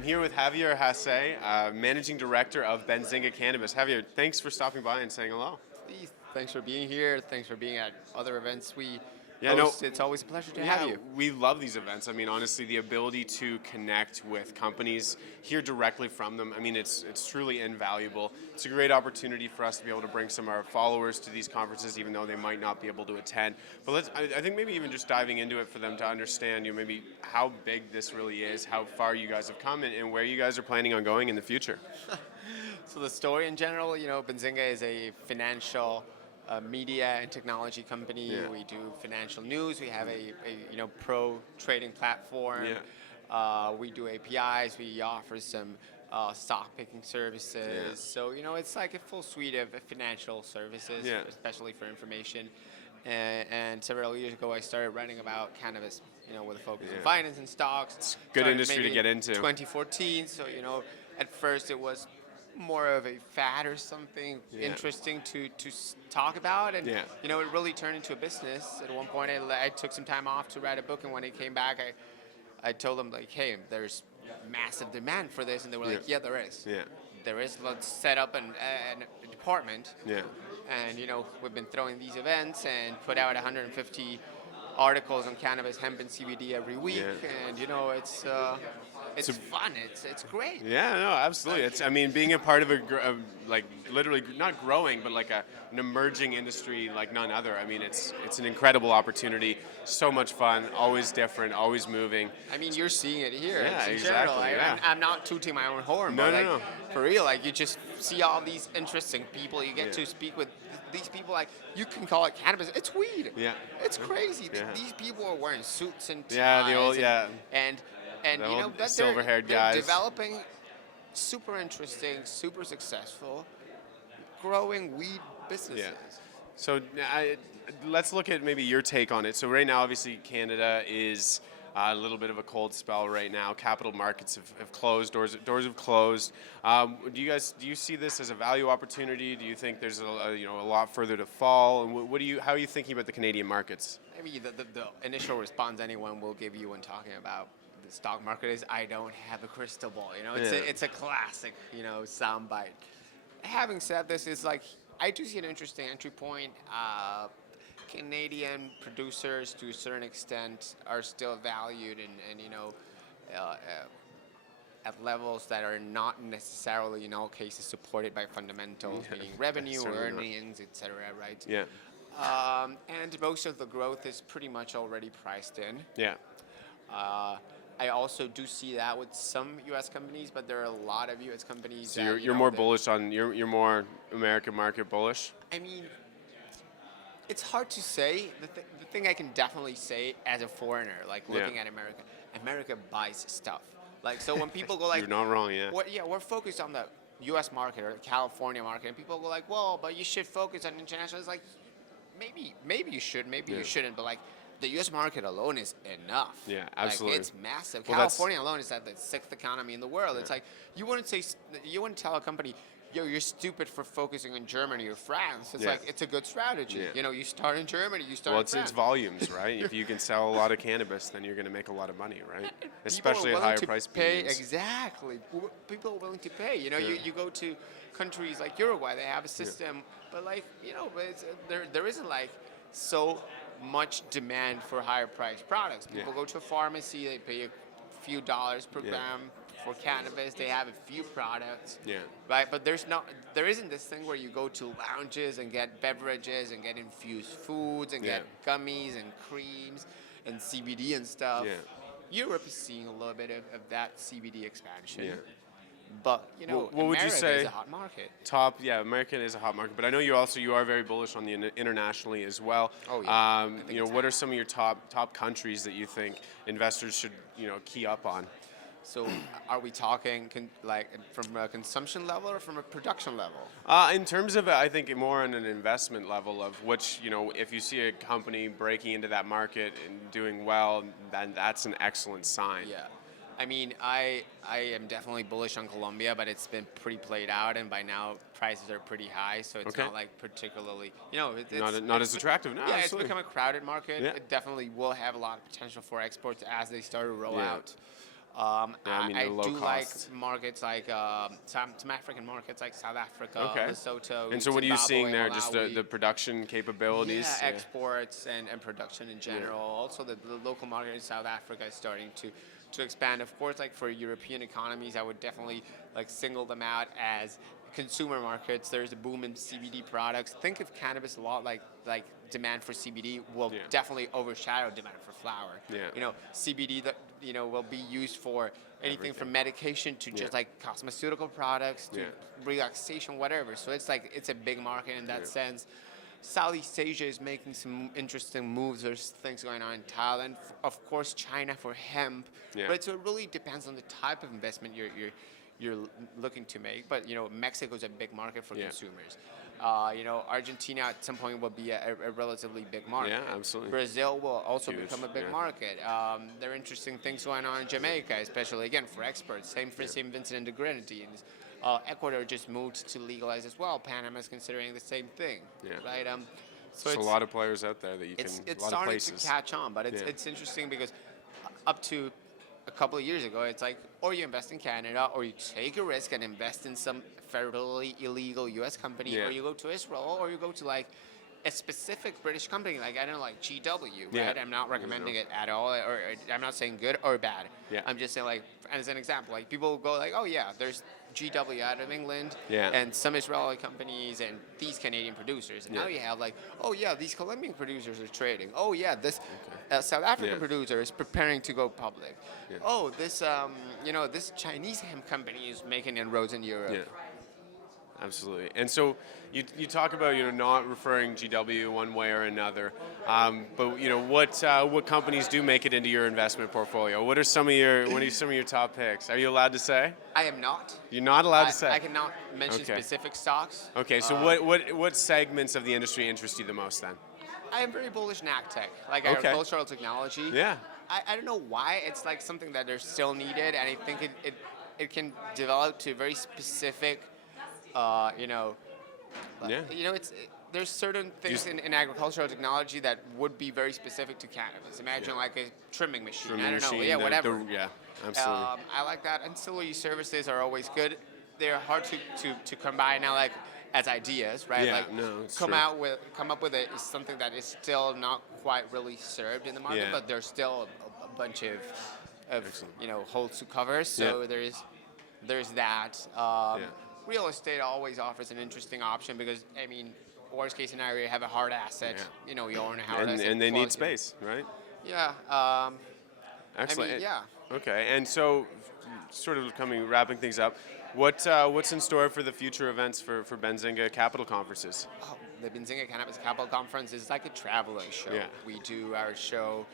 I'm here with Javier Hasse, Managing Director of Benzinga Cannabis. Javier, thanks for stopping by and saying hello. Thanks for being here. Thanks for being at other events we Yeah, no, host. It's always a pleasure to have you. we love these events. I mean, honestly, the ability to connect with companies, hear directly from them, I mean, it's truly invaluable. It's a great opportunity for us to be able to bring some of our followers to these conferences, even though they might not be able to attend. But I think maybe even just diving into it for them to understand, maybe how big this really is, how far you guys have come, and where you guys are planning on going in the future. So the story in general, Benzinga is a financial media and technology company. Yeah. We do financial news. We have a pro trading platform. Yeah. We do APIs. We offer some stock picking services. Yeah. So it's like a full suite of financial services, Yeah. especially for information. And several years ago, I started writing about cannabis, with a focus on finance and stocks. It's a good Started industry to maybe get into. 2014. So at first it was more of a fad or something interesting to talk about, and it really turned into a business. At one point, I took some time off to write a book, and when I came back, I told them like, hey, there's massive demand for this, and they were like, yeah, there is. Yeah. There is. Let's set up a department. Yeah. And we've been throwing these events and put out 150 articles on cannabis, hemp, and CBD every week, and it's fun. It's great. Yeah, no, absolutely. Being a part of like literally not growing, but like an emerging industry like none other. I mean, it's an incredible opportunity. So much fun. Always different. Always moving. I mean, you're seeing it here. Yeah, in exactly. General. I'm not tooting my own horn, No, but no. For real, you just see all these interesting people. You get to speak with these people. You can call it cannabis. It's weed. Yeah. It's crazy. Yeah. These people are wearing suits and ties. Yeah, the old And that silver-haired they're guys developing super interesting, super successful, growing weed businesses. Yeah. So let's look at maybe your take on it. So right now, obviously, Canada is a little bit of a cold spell right now. Capital markets have closed. Doors have closed. Do you see this as a value opportunity? Do you think there's a lot further to fall? And how are you thinking about the Canadian markets? I mean, the initial response anyone will give you when talking about the stock market is, I don't have a crystal ball. It's a classic, soundbite. Having said this, it's like I do see an interesting entry point. Canadian producers, to a certain extent, are still valued and at levels that are not necessarily, in all cases, supported by fundamentals, meaning revenue, earnings, etc. Right? Yeah. And most of the growth is pretty much already priced in. Yeah. I also do see that with some U.S. companies, but there are a lot of U.S. companies. So you're more bullish on you're more American market bullish. I mean, it's hard to say. The thing I can definitely say as a foreigner, looking at America, America buys stuff. So when people go you're not wrong, yeah. We're focused on the U.S. market or the California market, and people go well, but you should focus on international. It's like maybe you should, maybe you shouldn't, but the U.S. market alone is enough. Yeah, absolutely. It's massive. Well, California alone is at the 6th economy in the world. Yeah. It's like you wouldn't tell a company, you're stupid for focusing on Germany or France. It's it's a good strategy. Yeah. You start in Germany, you start in France. It's volumes, right? If you can sell a lot of cannabis, then you're going to make a lot of money, right? Especially at higher price points. Exactly. People are willing to pay. You go to countries like Uruguay, they have a system, but there isn't so much demand for higher priced products. People go to a pharmacy, they pay a few dollars per gram for cannabis, they have a few products. Yeah. Right? But there isn't this thing where you go to lounges and get beverages and get infused foods and get gummies and creams and CBD and stuff. Yeah. Europe is seeing a little bit of that CBD expansion. Yeah. But what would you say is a hot market. America is a hot market. But I know you are very bullish on the internationally as well. Oh yeah. What are some of your top countries that you think investors should key up on? So, are we talking from a consumption level or from a production level? In terms of, I think more on an investment level of which, if you see a company breaking into that market and doing well, then that's an excellent sign. Yeah. I mean, I am definitely bullish on Colombia, but it's been pretty played out, and by now prices are pretty high, so it's not particularly, it's not as attractive now. Yeah, absolutely. It's become a crowded market. Yeah. It definitely will have a lot of potential for exports as they start to roll out. I mean, I the low do like cost. markets like some African markets like South Africa, Okay. Lesotho, And so what are you seeing Zimbabwe, there? Just Malawi. the production capabilities? Yeah, exports and production in general. Also, the local market in South Africa is starting to expand. Of course, like for European economies, I would definitely like single them out as consumer markets. There's a boom in CBD products. Think of cannabis a lot like demand for CBD will definitely overshadow demand for flower. Yeah. CBD that will be used for anything from medication to just like cosmeceutical products to relaxation, whatever. So it's a big market in that sense. Southeast Asia is making some interesting moves. There's things going on in Thailand. Of course, China for hemp. But so it really depends on the type of investment you're looking to make. But Mexico is a big market for consumers. Argentina at some point will be a relatively big market. Yeah, absolutely. Brazil will also Huge, become a big market. There are interesting things going on in Jamaica, especially again for exports. Same for St. Vincent and the Grenadines. Ecuador just moved to legalize as well. Panama's considering the same thing, right? So There's a lot of players out there that you can. It's a lot of starting places. to catch on, but it's interesting because up to a couple of years ago, it's like, or you invest in Canada, or you take a risk and invest in some federally illegal U.S. company, or you go to Israel, or you go to like a specific British company, like I don't know, like GW, right? I'm not recommending it at all, or I'm not saying good or bad. I'm just saying like, as an example, like people go like, oh yeah, there's GW out of England, and some Israeli companies, and these Canadian producers, and now you have like, oh yeah, these Colombian producers are trading. Oh yeah, this South African producer is preparing to go public. Oh, this this Chinese hemp company is making inroads in Europe. Absolutely. And so you talk about not referring GW one way or another, but what companies do make it into your investment portfolio? What are some of your top picks? Are you allowed to say? I am not. You're not allowed to say. I cannot mention specific stocks. Okay. So what segments of the industry interest you the most then? I am very bullish in ag-tech, like agricultural technology. Yeah. I don't know why it's like something that is still needed, and I think it can develop to a very specific. There's certain things in agricultural technology that would be very specific to cannabis. Imagine like a trimming machine. Whatever. Absolutely. I like that. Ancillary services are always good. They're hard to combine now, like as ideas, right? Come up with something that is still not quite really served in the market, but there's still a bunch of holes to cover. So there's that. Real estate always offers an interesting option because, I mean, worst case scenario, you have a hard asset. You own a hard asset. And they need space, right? Yeah. Excellent. Okay, and so sort of wrapping things up, what's in store for the future events for Benzinga Capital Conferences? Oh, the Benzinga Cannabis Capital Conference is like a traveling show. We do our show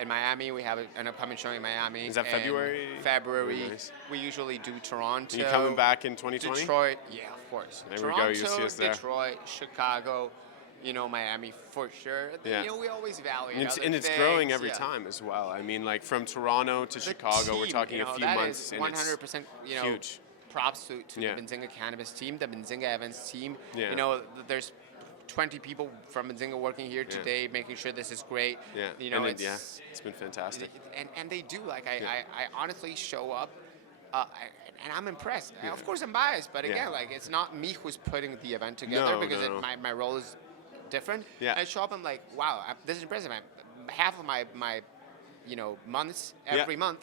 in Miami. We have an upcoming show in Miami. Is that February? February. Nice. We usually do Toronto. Are you coming back in 2020? Detroit. Yeah, of course. There Toronto, we go. You see us there. Detroit, Chicago. Miami for sure. We always evaluate. And it's growing every time as well. I mean, like from Toronto to Chicago, we're talking a few months. That is 100%. Huge. Props to the Benzinga Cannabis team, the Benzinga Events team. There's 20 people from Benzinga working here today, making sure this is great. It's been fantastic. And they do. Like I honestly show up. And I'm impressed. Of course, I'm biased, but again, like it's not me who's putting the event together because my role is different. I show up. I'm like, wow, this is impressive. Half of my months every month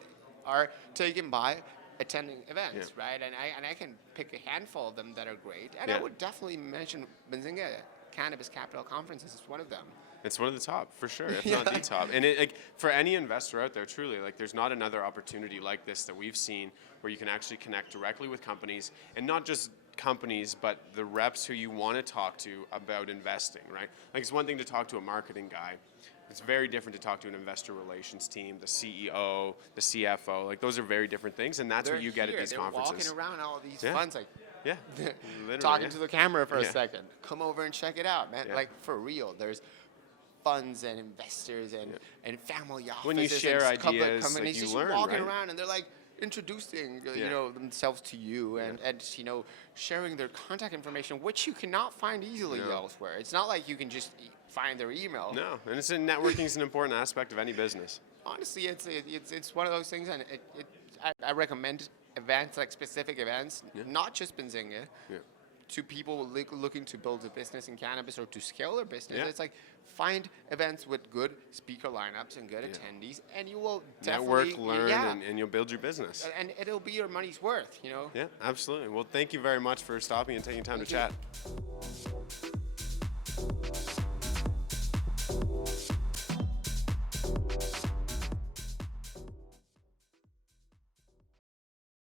are taken by attending events, right? And I can pick a handful of them that are great. And I would definitely mention Benzinga Cannabis Capital Conferences is one of them. It's one of the top, for sure, if not the top. And for any investor out there, truly, there's not another opportunity like this that we've seen where you can actually connect directly with companies, and not just companies, but the reps who you want to talk to about investing, right? Like, it's one thing to talk to a marketing guy. It's very different to talk to an investor relations team, the CEO, the CFO. Like, those are very different things, and that's what you get at these conferences. They're walking around all these funds, like, talking to the camera for a second. Come over and check it out, man. Like, for real, there's funds and investors and family offices when you share and ideas, companies you just learn, walking right? around, and they're like introducing themselves to you and sharing their contact information, which you cannot find easily elsewhere. It's not like you can just find their email. No, and networking is an important aspect of any business. Honestly, it's one of those things, and it I recommend events, like specific events, not just Benzinga, Yeah. to people looking to build a business in cannabis or to scale their business. Yeah. It's like find events with good speaker lineups and good attendees, and you will Network, definitely learn, and you'll build your business. and it'll be your money's worth. You know. Yeah, absolutely. Well, thank you very much for stopping and taking time to Thank you. chat.